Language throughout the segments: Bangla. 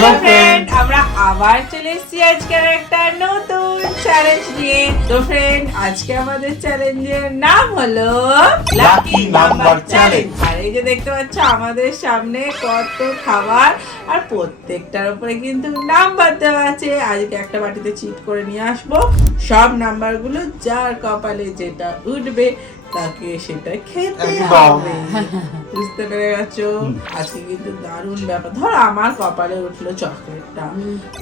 হ্যালো ফ্রেন্ড, আমরা আবার চলে এসেছি আজকের একটা নতুন চ্যালেঞ্জ নিয়ে। তো ফ্রেন্ড, আজকে আমাদের চ্যালেঞ্জের নাম হলো লাকি নাম্বার চ্যালেঞ্জ। আর এই যে দেখতে পাচ্ছ আমাদের সামনে কত খাবার, আর প্রত্যেকটার উপরে কিন্তু নাম্বার দেওয়া আছে। আজকে একটা বাটিতে চিট করে নিয়ে আসবো, সব নাম্বারগুলো যার কপালে যেটা উঠবে তাকে সেটা খেতে হবে। বুঝতে পেরে গেছো? আজকে কিন্তু দারুণ ব্যাপার। ধর আমার কপালে উঠলো চকলেটটা,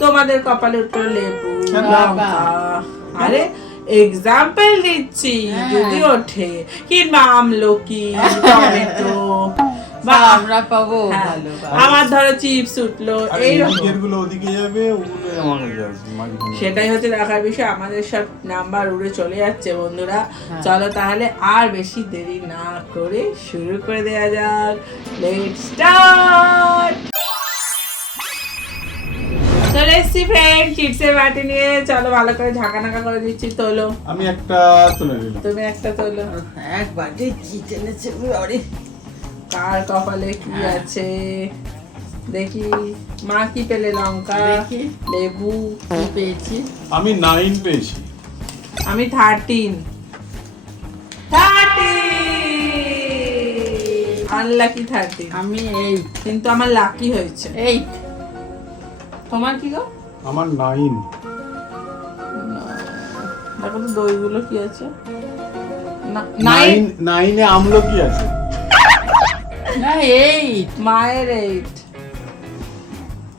তোমাদের কপালে উঠলো লেবু, লঙ্কা। আরে এক্সাম্পল দিচ্ছি, যদি ওঠে কিংবা আমলকি, টমেটো, বা আমরা পাবো হ্যাঁ, ভালো আমার ধরো চিপস উঠলো, এইরকম। গুলো ওদিকে যাবে, ওগুলো আমাকে যাবে মাঝখানে। সেটাই হচ্ছে দেখার বিষয়। আমাদের সব নাম্বার উড়ে চলে যাচ্ছে বন্ধুরা। হ্যাঁ। চলো তাহলে আর বেশি দেরি না করে শুরু করে দেওয়া যাক। Let's start. চলে এসছি ফ্রেন্ড চিপসের বাটি নিয়ে। চলো ভালো করে ঝাঁকা করে দিচ্ছি। তোলো, আমি একটা তুলে দিলাম। তুমি একটা তোলো। একবার যে কি টেনেছে বাড়ি। কার কপালে কি আছে দেখি। মা কি পেলে? লঙ্কা, দেখি। লেবু। কি পেয়েছি? আমি 9 পেয়েছি। আমি 13। আনলাকি 13, আমি এই কিন্তু আমার লাকি হয়েছে। এই তোমার কি গো? আমার 9। দেখো তো দইগুলো কি আছে। 9 এ আমলকি আছে। না এই মায়ের 8,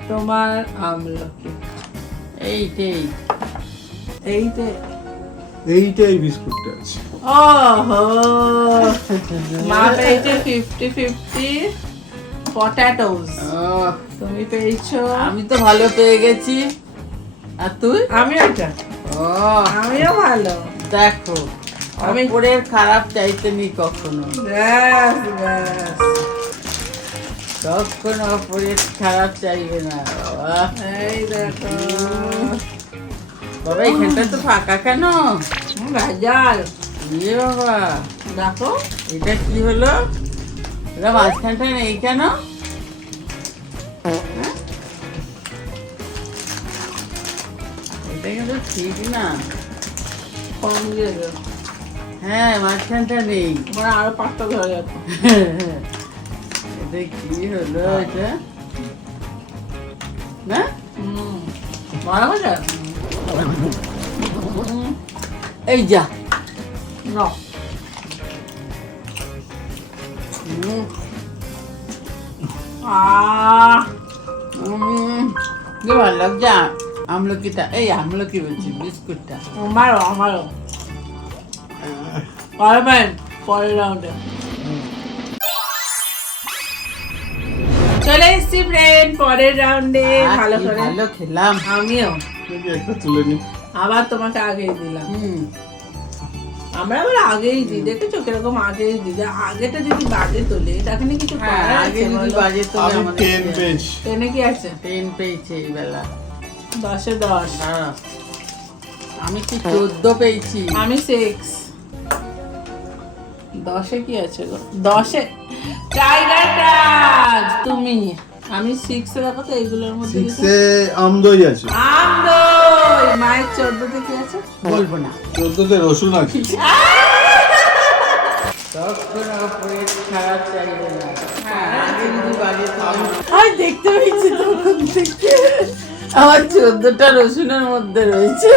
তোমার আমলকি এইটাই 8 এ। এইটাই বিস্কুটটা আছে। ওহো, মা পেয়েছে 50-50 পটাটোস। তুমি পেয়েছো? আমি তো ভালো পেয়ে গেছি। আর তুই? আমি ওটা, ও আমিও ভালো। দেখো আমি পরের খারাপ চাইতে নি কখনো, ব্যাস ব্যাস, কখনো অপরের খারাপ চাইবে না বাবা। এই দেখো। বাবা এখানটা তো ফাঁকা কেন? ভেজাল। ইয়ে বাবা, দেখো এটা কি হলো? এটা মাঝখানটা নেই কেন? হ্যাঁ? এটা কিন্তু ঠিক না। কম দিয়ে দেবো, হ্যাঁ মাঝখানটা নেই। মানে আরো 5টা ধরে যেত। এটা কি হলো এটা? না বড় মজা। এই যা। না, হুম, কি ভালো লাগছে আমলকিটা। এই আমলকি বলছি বিস্কুটটা। আমারও পারবেন পরের রাউন্ডে। চলে এসছি ফ্রেন্ড পরের রাউন্ডে। ভালো কি করে ভালো খেলাম। আমিও দেখি একটা তুলে নি। আবার তোমাকে আগেই দিলাম। হুম, আমরা আবার আগেই দিই, দেখেছো কিরকম আগেই দিই। আগেটা যদি বাজে তোলে তখন কিছু হ্যাঁ, করার আগে আছে যদি বলো? বাজে তোলে আমি আমাদের 10 পেয়েছি। ট্রেনে কি আছে? 10 পেয়েছে এই বেলা। 10-এ 10। দাঁড়া, আমি কি 14 পেয়েছি। আমি 6। 10-এ কি আছে গো? 10-এ টাইগার ক্রাশ। তুমি, আমি 6-এ দেখো তো এইগুলোর মধ্যে 6 এ আমদই আছে। আমদই। মায়ের 14-তে কি আছে? বলবো না। 14 তে রসুন আছে। তখন অপরের খারাপ চাইবে না। হ্যাঁ, আগে যদি বাজে তোলে। আমি দেখতে পেয়েছি তখন থেকে আমার 14টা রসুনের মধ্যে রয়েছে।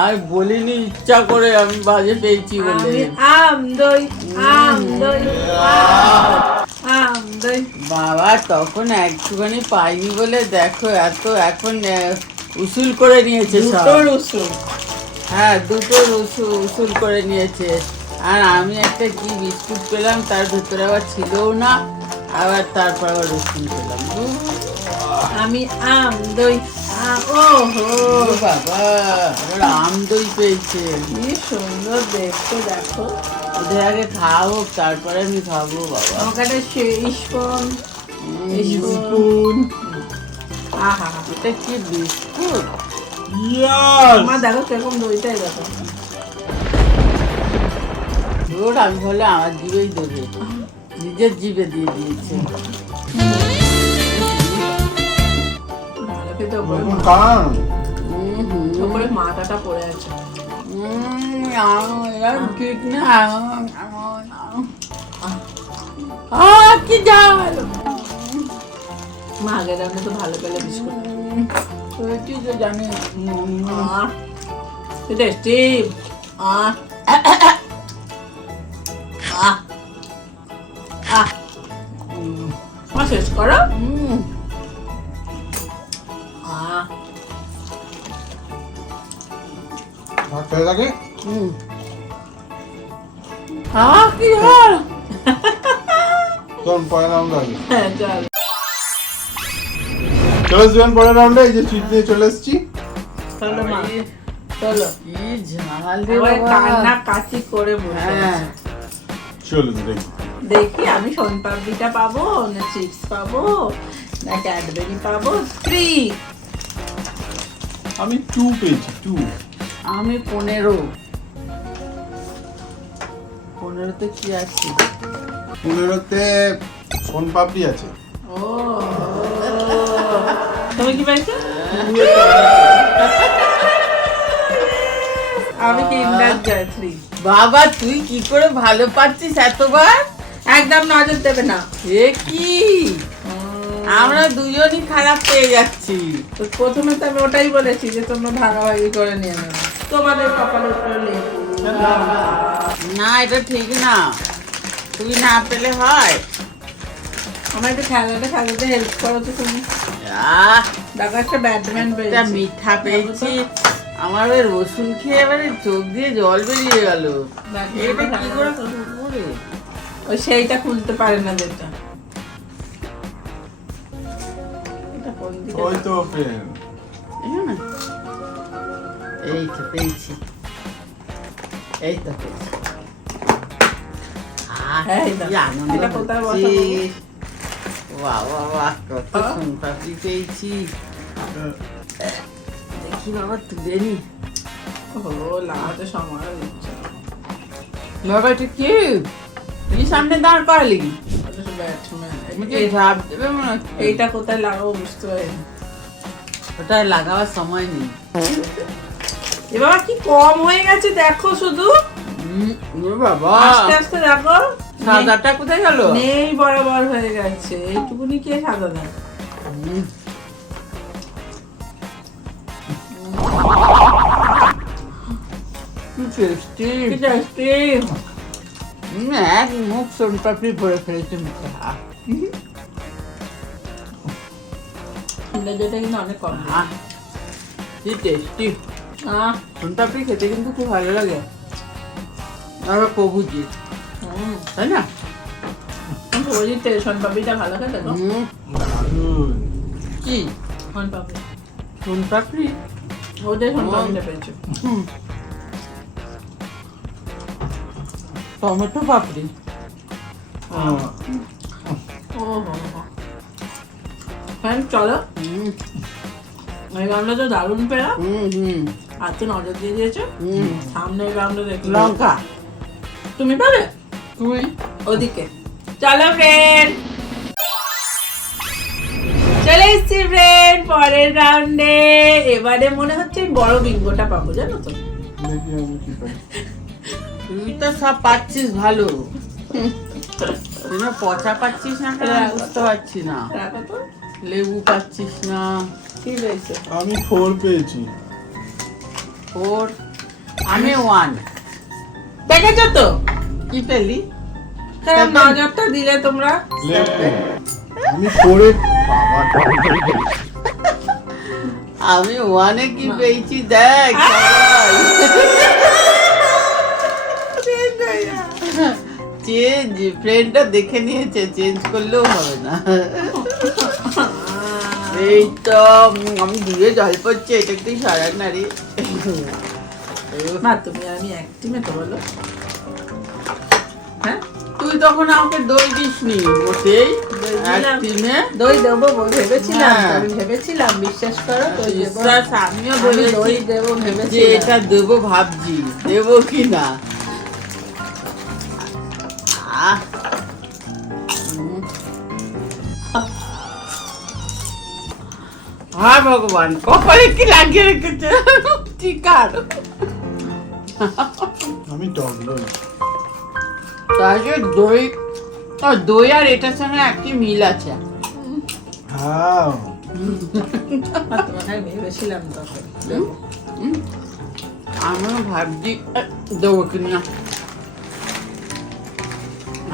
আমি বলিনি ইচ্ছা করে, আমি বাজে পেয়েছি বলে। আমি আমদই আমদই আমদই। বাবা তখন একটুখানি পাইনি বলে দেখো এত এখন উসুল করে নিয়েছে সব। দুটো রসুন। হ্যাঁ দুটো উসুল করে নিয়েছে। আর আমি একটা কি বিস্কুট পেলাম, তার ভেতরে আবার ছিলও না, আবার তারপর আবার রসুন পেলাম। আমি আমদই। ওহো ও বাবা, আবার আম দই পেয়েছে। কি সুন্দর দেখতে, দেখো। ওদের আগে খাওয়াবো তারপরে আমি খাবো বাবা। আমাকে একটা স্পুন। স্পুন। আহা, এটা কি বিস্কুট? ইয়াস। আমার দেখো কিরকম দইটাই দেখো। ধুর, আমি বলে আমার জিভেই দেবে, নিজের জিভে দিয়ে দিয়েছে। তো উপরে নতুন কান উপরে মাথাটা পড়ে আছে। ঠিক না কি জাল মা আগের রান্না তো ভালো পেলে বিস্কুট। তুই তো জানিস টেস্টি। শেষ করো। ভাত খেয়ে থাকে কি জাল তখন পরের রাউন্ড আগে হ্যাঁ চল চলো জীবন পরের রাউন্ডে এই যে ট্রিট নিয়ে চলে এসেছি। চলো মা চলো। কি ঝাল রে এবার বাবা। কান্না কাটি করে বসে হ্যাঁ আছে। চলো দেখি দেখি আমি সোনপাপড়িটা পাবো না চিপস পাবো না ক্যাডবেরি পাবো। 3 আমি 2 পেয়েছি 2। আমি 15তে কি আছে 15তে সোনপাপড়ি আছে। ও তুমি কি পাইছো? আমি কিন্ডার জয় 3। বাবা তুই কি করে ভালো পাচ্ছিস এতবার একদম নজর দেবে না। এ কি আমরা দুজনই খারাপ পেয়ে যাচ্ছি তো প্রথমে তো আমি ওটাই বলেছি যে তোমরা ভাগাভাগি করে নিয়ে নেবে। তোমাদের কপালের উপরে লেবু। না এটা ঠিক না তুই না পেলে হয় আমার একটু খেলাটা খেলাতে হেল্প করো তো তুমি। আহ, দেখো একটা ব্যাটম্যান একটা পেয়েছি। মিঠা পেয়েছি আমার ওই রসুন খেয়ে এবারে চোখ দিয়ে জল বেরিয়ে গেল এটা কি করে খুলবো রে? ওই সেইটা খুলতে পারে না যেটা। এটা কোন দিকে? ওই তো ফ্রেন্ড এই না? এই তো পেয়েছি এই তো পেয়েছি আহ, এই না। কি আনন্দ এটা কোথায় হচ্ছে। বসাবো? বাহ বাহ বাহ কত আহ। সোনপাপড়ি পেয়েছি দেখি বাবা তুলে নি ও লাগাতে সময় দিচ্ছে। বাবা এটা কি তুই সামনে দাঁড় করালি ওটা তো ব্যাটম্যান। আমাকে ঝাপ দেবে মনে হচ্ছে এইটা কোথায় লাগাবো বুঝতে পারিনি। ওটা লাগাবার সময় নেই এবার কি কম হয়ে গেছে দেখো শুধু। ওরে বাবা আস্তে আস্তে দেখো। সাদাটা কোথায় গেল নেই বরাবর হয়ে গেছে। এইটুকুনি কে সাদা দেয়? কি টেস্টি কি টেস্টি। এক মুখ সোনপাপড়ি ভরে ফেলেছে মুখে কিন্ডার জয়টা কিন্তু অনেক কম। কি টেস্টি আহ সোনপাপড়ি খেতে কিন্তু খুব ভালো লাগে আর কবুজি তাই না ওই সোনপাপড়িটা ভালো খেতে তো। দারুণ। কি সোনপাপড়ি সোনপাপড়ি ওদের সোনপাপড়িটা পেয়েছো। টমেটো পাপড়ি ও ফ্রেন্ড চলো। এই রাউন্ডে তো দারুণ পেলা। আর তো নজর দিয়ে দিয়েছো। সামনে রাউন্ডে দেখি লঙ্কা তুমি পাবে তুই ওদিকে। চলো ফ্রেন্ড চলে এসছি ফ্রেন্ড পরের রাউন্ডে। এবারে মনে হচ্ছে এই বড় বিঙ্গোটা পাবো জানো তো। দেখি আমি কি পাই। তুই তো সব পাচ্ছিস ভালো তুই না পচা পাচ্ছিস না কেন আমি বুঝতে পারছি না রাখো তো। লেবু পাচ্ছিস না কি পেয়েছো? আমি 4 পেয়েছি। 4 আমি 1 দেখেছো তো কি পেলি কারণ নজরটা দিলে তোমরা। লেফট আমি 4 এ বাবা আমি 1 এ কি পেয়েছি দেখ সবাই। চেঞ্জ ফ্রেন্ডটা দেখে নিয়েছে চেঞ্জ করলেও হবে না এই তো আমি দিয়ে জল পড়ছে এটা একটু সারাক না রে মা তুমি আমি এক টিমে তো বলো। হ্যাঁ তুই তখন আমাকে দই দিসনি মোটেই দই এক দিলাম। টিমে দই দেবো ভেবেছিলাম। হ্যাঁ। আমি ভেবেছিলাম বিশ্বাস করো দই দেবো। বিশ্বাস আমিও আমি দই ভেবেছি দেবো যে ভেবেছিলাম। এটা দেবো ভাবছি দেবো কি না আহ, হায় ভগবান, কপালে কি লাগিয়ে রেখেছে চিকার। আমি টক দই। তাহলে দই, দই আর এটার সঙ্গে একই মিল আছে। হ্যাঁ তোমাকে ভেবেছিলাম তখন আমিও ভাবছি দেবো কিনা।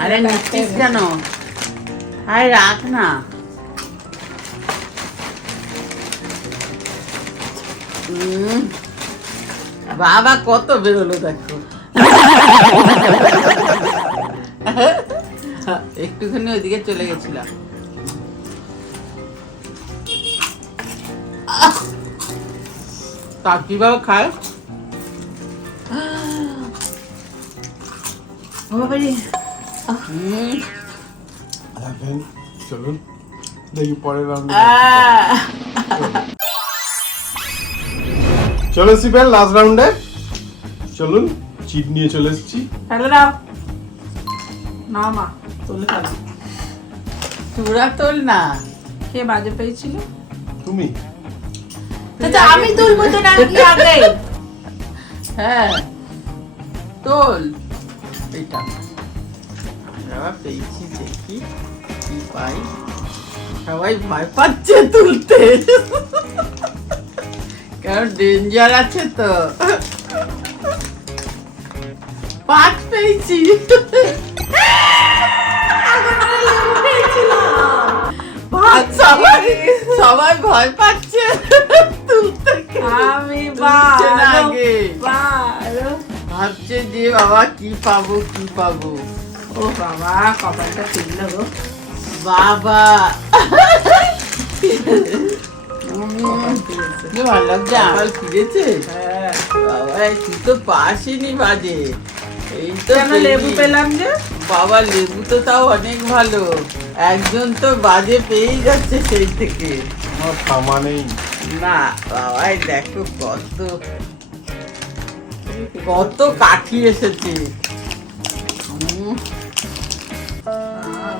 আরে নিচ্ছিস কেন? আরে রাখ না। বাবা কত বেরোলো দেখো। একটুখানি ওইদিকে চলে গেছিলাম। কাকি বাবা খায়। দেখেন, চলুন দেখি পরের রাউন্ডে চলে এসছি ফের লাস্ট রাউন্ডে। চলুন চিট নিয়ে চলে এসেছি। ফেলে দাও না মা, তুলে ফেলো। চূড়া তোল না। কে বাজে পেয়েছিল? তুমি আমি তুলবো তো নাকি আগে? হ্যাঁ তোল এটা। আমরা পেয়েছি, দেখি কি পাই। সবাই ভয় পাচ্ছে তুলতে, কারণ ডেঞ্জার আছে তো। 5 পেয়েছি। সবাই ভয় পাচ্ছে তুলতে। আমি তুলছে না আগে। বারো। ভাবছে যে বাবা কি পাবো কি পাবো। ও বাবা, কপালটা ফিরল গো। বাবা কি ভালো লাগছে, আমার ফিরেছে। হ্যাঁ, বাবা তুই তো পাসিনি বাজে। এই তো কেন লেবু পেলি। পেলাম যে? বাবা লেবু তো তাও অনেক ভালো, একজন তো বাজে পেয়েই যাচ্ছে সেই থেকে। আমার থামা নেই। না বাবাই দেখো কত কত কাঠি এসেছে। আমি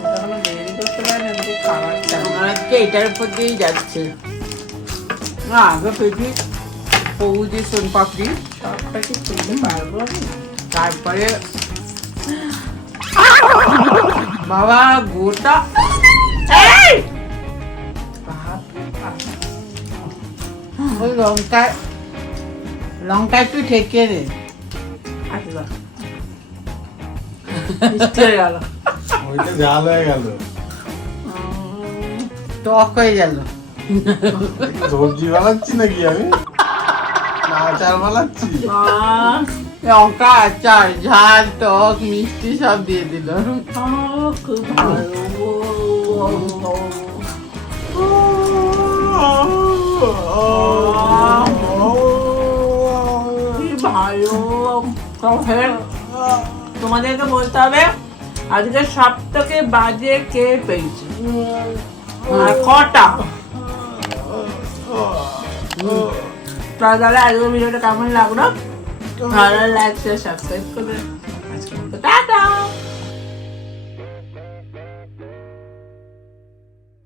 তো এখনো দেরি করতে পারি না, এদিকে খাবারটা। আমার আজকে এটার উপর দিয়েই যাচ্ছে। না আগে পেয়েছি পৌজি সোন পাপড়ি, সবটা কি তুলতে পারবো আমি? তারপরে বাবা গোটা ওই লঙ্কা একটু ঠেকিয়ে দে। আচ্ছা, মিষ্টি হয়ে গেল। ওইটা ঝাল হয়ে গেল, টক হয়ে গেল। সবজি বানাচ্ছি নাকি আমি, না আচার বানাচ্ছি। লঙ্কা আচার ঝাল টক মিষ্টি সব দিয়ে দিল। খুব ভালো। কি ভালো। তবে তোমাদেরকে বলতে হবে আজকে সব থেকে বাজে কে পেয়েছে আর কটা। তাহলে আজকের ভিডিওটা কেমন লাগলো? ভালো লাগছে, সাবস্ক্রাইব করবে।